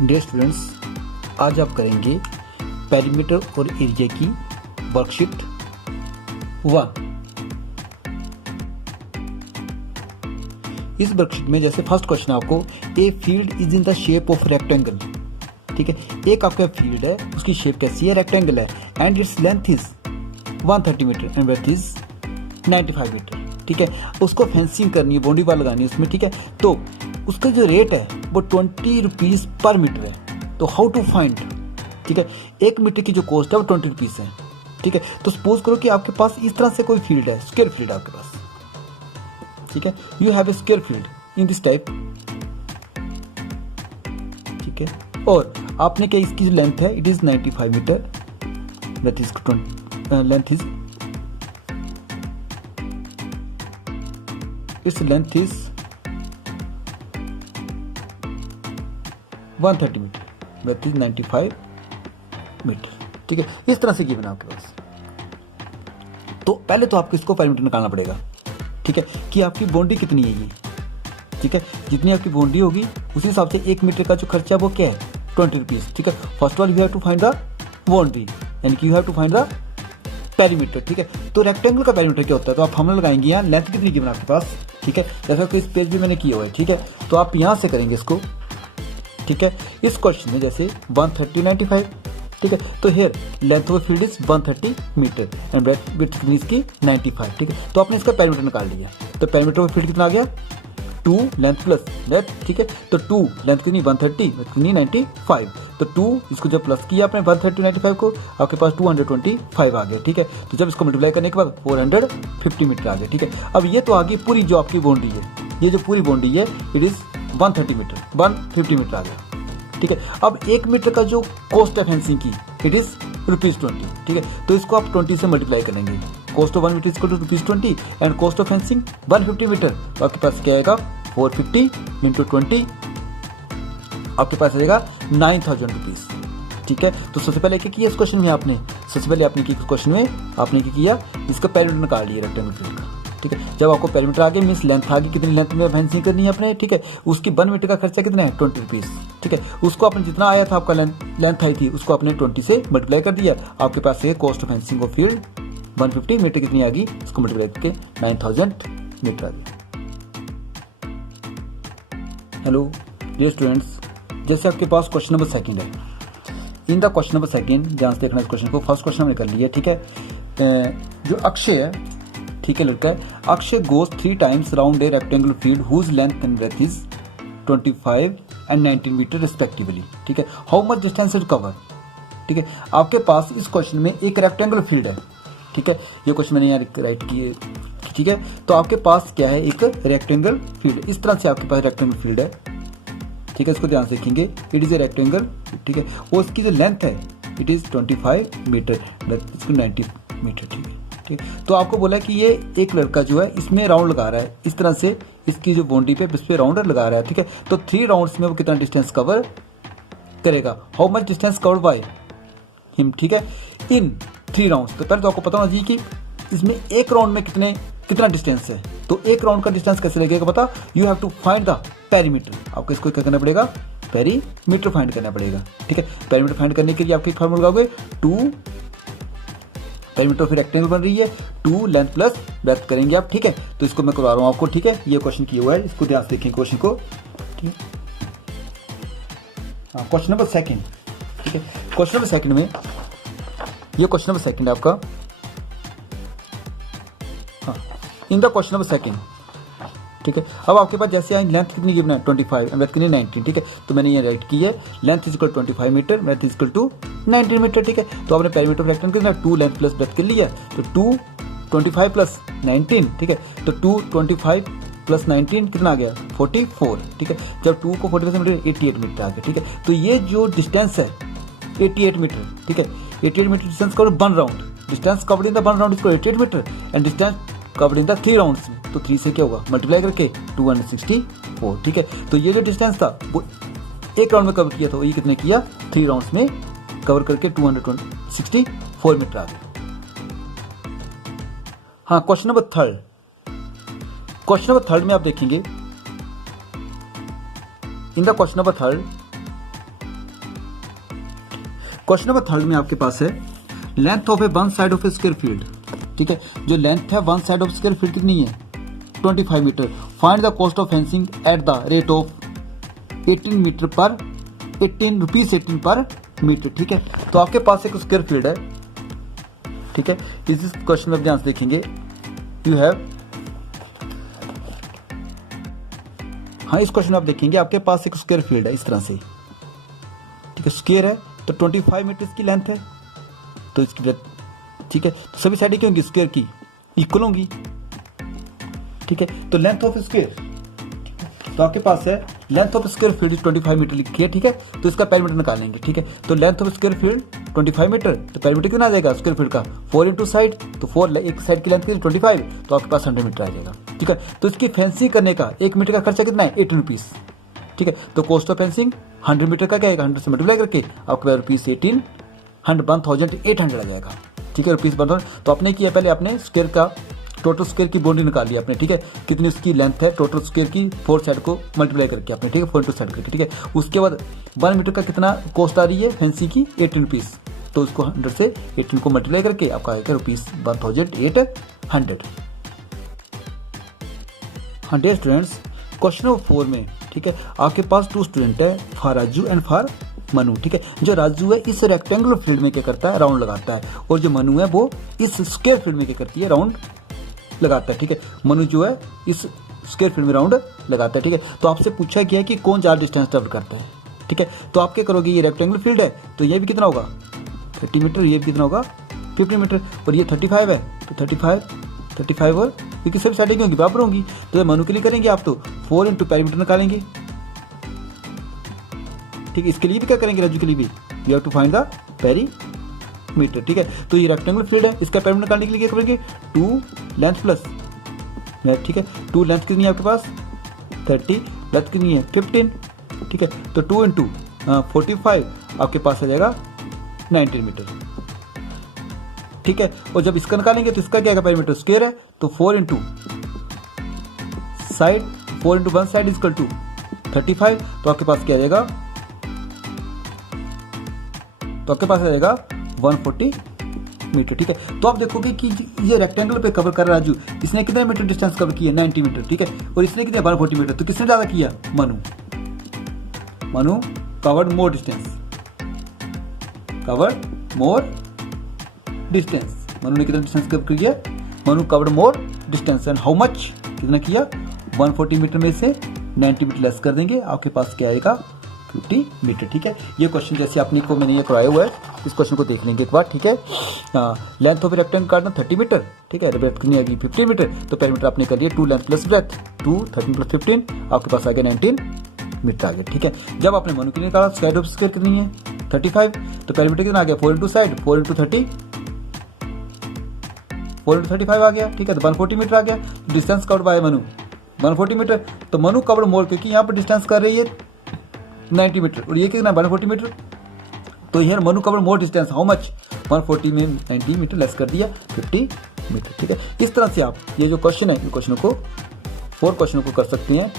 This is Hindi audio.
डियर स्टूडेंट्स, आज आप करेंगे पेरीमीटर और एरिया की वर्कशीट 1। इस वर्कशीट में जैसे फर्स्ट क्वेश्चन आपको a field is in the shape of rectangle, ठीक है। एक आपका फील्ड है, उसकी शेप कैसी है, रेक्टेंगल है, and its length is 130 metre and breadth is 95 metre, ठीक है। उसको फेंसिंग करनी है, बाउंड्री वाल लगानी है उसमें, ठीक है। तो उसका जो रेट है वो 20 रुपीज़ पर मीटर है। तो हाउ टू फाइंड, ठीक है। 1 मीटर की जो कॉस्ट है वो 20 रुपीज़ है, ठीक है। तो सपोज करो कि आपके पास इस तरह से कोई फील्ड है, स्क्वायर फील्ड आपके पास, ठीक है। You have a square field in this type, ठीक है। और आपने क्या, इसकी जो लेंथ है it is 95 metre, that is length is its length is 130 metre, that is 95 metre, ठीक है। इस तरह से गिवन है आपके पास। तो पहले तो आपको इसको पेरीमीटर निकालना पड़ेगा, ठीक है, कि आपकी बाउंड्री कितनी है ये, ठीक है। जितनी आपकी बाउंड्री होगी उसी हिसाब से 1 मीटर का जो खर्चा है वो क्या है, 20 रुपीज़, ठीक है। First all you have to find the boundary, यानी कि you have to find the perimeter, ठीक है। तो रेक्टेंगल का पेरीमीटर क्या होता है, तो आप फॉर्मूला लगाएंगे, यहाँ लेंथ कितनी गिवन आपके पास, ठीक है। जैसा कि इस पेज भी मैंने किया हुआ है, ठीक है। तो आप यहाँ से करेंगे इसको, ठीक है। इस क्वेश्चन में जैसे 130 95, ठीक है। तो here length of field is 130 metre and breadth कितनी इसकी 95, ठीक है। तो आपने इसका पेरीमीटर निकाल लिया। तो पेरीमीटर ऑफ फील्ड कितना आ गया, 2 लेंथ प्लस लेंथ, ठीक है। तो 2 लेंथ कितनी 130, कितनी 95, तो 2 इसको जब प्लस किया आपने 130 95 को, आपके पास 225 आ गया, ठीक है। तो जब इसको मल्टीप्लाई करने के बाद 450 मीटर आ गया, ठीक है। अब ये तो आ गई पूरी जो आपकी बाउंड्री है, ये जो पूरी बाउंड्री है इट इज 130 मीटर, 150 मीटर आ गया, ठीक है। अब 1 मीटर का जो कॉस्ट है फेंसिंग की इट इज ₹20, ठीक है। तो इसको आप 20 से मल्टीप्लाई करेंगे, cost of 1 metre is ₹20 and cost of fencing 150 metre, तो आपके पास क्या आएगा 450 इंटू 20, आपके पास आएगा 9000 रुपीज़, ठीक है। तो सबसे पहले क्या किया इस क्वेश्चन में आपने, सबसे पहले आपने किया इस क्वेश्चन में आपने क्या किया, इसका पेरीमीटर निकाल लिया रेक्टेंगल फील्ड का, ठीक है। जब आपको पेरीमीटर आ गया मीन्स लेंथ आ गई, कितनी लेंथ में फेंसिंग करनी है अपने, ठीक है। उसकी 1 मीटर का खर्चा कितना है 20 रुपीज़, ठीक है। उसको आपने जितना आया था आपका लेंथ आई थी उसको आपने 20 से मल्टीप्लाई कर दिया, आपके पास है cost of fencing of field 150 metre कितनी आ गई, इसको मल्टीप्लाई करके 9000 मीटर आ गई। हेलो डियर स्टूडेंट्स, जैसे आपके पास क्वेश्चन नंबर 2 है, इन द क्वेश्चन नंबर 2 ध्यान से देखना इस क्वेश्चन को। फर्स्ट क्वेश्चन हमने कर लिया, ठीक है। जो अक्षय है, ठीक है, लड़का है, Akshay goes 3 times round a rectangular field whose length and breadth is 25 and 19 metre respectively, ठीक है। How much distance it cover, ठीक है। आपके पास इस क्वेश्चन में एक रेक्टेंगुलर फील्ड है, ठीक है। ये क्वेश्चन मैंने यहाँ राइट किए, ठीक है। तो आपके पास क्या है, एक रेक्टेंगल फील्ड, इस तरह से आपके पास रेक्टेंगल फील्ड है, ठीक है। इसको ध्यान से देखेंगे, इट इज ए रेक्टेंगल, ठीक है। और इसकी जो लेंथ है इट इज 25 मीटर, इसको 90 मीटर, ठीक है, ठीक। तो आपको बोला कि ये एक लड़का जो है इसमें राउंड लगा रहा है, इस तरह से इसकी जो बाउंड्री पे इस पे राउंडर लगा रहा है, ठीक है। तो 3 राउंड्स में वो कितना डिस्टेंस कवर करेगा, how much distance covered by him, ठीक है, इन 3 राउंड्स। तो पहले तो आपको पता होना चाहिए कि इसमें एक राउंड में कितना डिस्टेंस है। तो एक राउंड का डिस्टेंस कैसे लगेगा पता, you have to find the perimeter, आपको इसको क्या करना पड़ेगा, पेरीमीटर फाइंड करना पड़ेगा, ठीक है। पेरीमीटर फाइंड करने के लिए आपको एक फार्मूला लगाओगे, 2 पेरीमीटर फिर रेक्टेंगल बन रही है, 2 लेंथ प्लस ब्रेथ करेंगे आप, ठीक है। तो इसको मैं करवा रहा हूँ आपको, ठीक है। ये क्वेश्चन किया हुआ है, इसको ध्यान से देखें क्वेश्चन को, ठीक है। हाँ, क्वेश्चन नंबर 2, ठीक है। क्वेश्चन नंबर 2 में ये क्वेश्चन नंबर 2 है आपका, हाँ, इन द क्वेश्चन नंबर 2, ठीक है। अब आपके पास जैसे लेंथ कितनी गिवन है 25 एंड ब्रेथ कितनी 19, ठीक है। तो मैंने ये राइट की है, length is equal 25 metre, breadth is equal to 19 metre, ठीक है। तो आपने पेरीमीटर ऑफ रेक्टेंगल कितना 2 लेंथ प्लस ब्रेथ कर लिया, तो 2 25 प्लस 19, ठीक है। तो 2 25 प्लस 19 कितना आ गया 44, ठीक है। जब 2 को 45 मीटर 88 मीटर आ गया, ठीक है। तो ये जो डिस्टेंस है 88 मीटर, ठीक है। 88 metre distance covered 1 round, distance covered in the 1 round इसको 88 metre and distance covered in the 3 rounds, तो 3 से क्या होगा मल्टीप्लाई करके 264, ठीक है। तो ये जो डिस्टेंस था वो एक राउंड में कवर किया था, ये कितने किया 3 राउंड्स में कवर करके 264 मीटर आ गया। हाँ, क्वेश्चन नंबर 3 में आप देखेंगे, in the question number 3 question number 3 में आपके पास है length of a one side of a square field, ठीक है, जो लेंथ है one side of square field कितनी है 25 metre. Find the cost of fencing at the rate of 18 rupees 18 per metre, ठीक है। तो आपके पास एक स्क्वायर फील्ड है, ठीक है। इस क्वेश्चन में ध्यान से देखेंगे, यू हैव, हाँ इस क्वेश्चन में आप देखेंगे आपके पास एक स्क्वायर फील्ड है इस तरह से, ठीक है, स्क्वायर है तो 25 मीटर की लेंथ है, तो इसकी ब्रेथ, ठीक है, तो सभी साइडें क्या होंगी स्क्वायर की इक्वल होंगी, ठीक है। तो लेंथ ऑफ स्क्वायर, तो आपके पास है length of square field 25 metre लिखी है, ठीक है। तो इसका पेरीमीटर निकालेंगे, ठीक है। तो length of square field 25 metre, तो पेरीमीटर कितना आ जाएगा स्क्वायर फील्ड का 4 इंटू साइड, तो 4 एक साइड की लेंथ की 25, तो आपके पास 100 मीटर आ जाएगा, ठीक है। तो इसकी फेंसिंग करने का 1 मीटर का खर्चा कितना है 18 रुपीज, ठीक है। तो कॉस्ट ऑफ फेंसिंग 100 मीटर का क्या आएगा 100 से मल्टीप्लाई करके आपके पास रुपीज 1800 आ जाएगा, ठीक है, रुपीज 1000। तो आपने किया पहले आपने स्क्वायर का टोटल स्क्वायर की बाउंड्री निकाल लिया आपने, ठीक है, कितनी उसकी लेंथ है टोटल स्क्वायर की 4 साइड को मल्टीप्लाई करके आपने, ठीक है, 4 इंटू साइड करके, ठीक है। उसके बाद 1 मीटर का कितना कॉस्ट आ रही है फैंसी की 18 रुपीज, तो उसको 100 से 18 को मल्टीप्लाई करके आपका आएगा रुपीज 1800। हाँ डियर स्टूडेंट्स, क्वेश्चन नंबर 4 में, ठीक है, आपके पास 2 स्टूडेंट है, for Raju and for Manu, ठीक है। जो राजू है इस रेक्टेंगुलर फील्ड में क्या करता है राउंड लगाता है, और जो मनु है वो इस स्क्वायर फील्ड में क्या करती है राउंड लगाता है, ठीक है। मनु जो है इस स्क्वायर फील्ड में राउंड लगाता है, ठीक है। तो आपसे पूछा गया कि कौन ज़्यादा डिस्टेंस ट्रेवल करता है, ठीक है। तो आप क्या करोगे, ये रेक्टेंगुलर फील्ड है तो ये भी कितना होगा 30 मीटर, ये भी कितना होगा 50 मीटर, और ये 35 है तो 35 और क्योंकि सभी साइडें होंगी बराबर होंगी, तो मनु के लिए करेंगे आप तो 4 इंटू पेरीमीटर निकालेंगे, ठीक है। इसके लिए भी क्या करेंगे राजू के लिए भी, you have to find the perimeter, ठीक है। तो ये रेक्टेंगुलर फील्ड है, इसका पेरीमीटर निकालने के लिए क्या करेंगे 2 लेंथ प्लस, ठीक है, 2 लेंथ कितनी है आपके पास 30, लेंथ कितनी है 15, ठीक है। तो 2 इंटू 45 आपके पास आ जाएगा 19 मीटर, ठीक है। और जब इसका निकालेंगे तो इसका क्या आएगा पेरीमीटर स्क्वायर है, तो 4 into side 4 into 1 side equal to 35, तो आपके पास क्या आ जाएगा, तो आपके पास आ जाएगा 140 मीटर, ठीक है। तो आप देखोगे कि ये रेक्टेंगल पे कवर कर रहा है राजू, इसने कितने मीटर डिस्टेंस कवर किया 90 मीटर, ठीक है, और इसने कितने 140 मीटर, तो किसने ज्यादा किया मनु कवर्ड मोर डिस्टेंस, मनु ने कितना डिस्टेंस कवर किया, Manu covered more distance, and how much कितना किया 140 मीटर में से 90 मीटर लेस कर देंगे, आपके पास क्या आएगा 50 मीटर, ठीक है। ये क्वेश्चन जैसे आपने को मैंने ये कराया हुआ है, इस क्वेश्चन को देख लेंगे एक बार, ठीक है। लेंथ ऑफ रेक्टेंगल काटना 30 मीटर, ठीक है, ब्रेथ कितनी आएगी 15 मीटर, तो पेरीमीटर आपने कर लिया 2 लेंथ प्लस ब्रेथ 2 13 प्लस 15, आपके पास आ गया 19 मीटर आ गया, ठीक है। जब आपने मनु के लिए निकाला साइड ऑफ स्क्वायर कितनी है 35, तो पेरीमीटर कितना आ गया 4 इंटू साइड 4 इंटू 30 4 इंटू 35 आ गया, ठीक है। तो 140 मीटर आ गया, distance covered by Manu 140 metre, तो मनु कवर्ड मोर क्योंकि यहाँ पर डिस्टेंस कर रही है 90 मीटर और ये कितना 140 मीटर, तो here Manu cover more distance how much 140 में 90 मीटर लेस कर दिया 50 मीटर, ठीक है। इस तरह से आप ये जो क्वेश्चन है, ये क्वेश्चनों को 4 क्वेश्चनों को कर सकते हैं।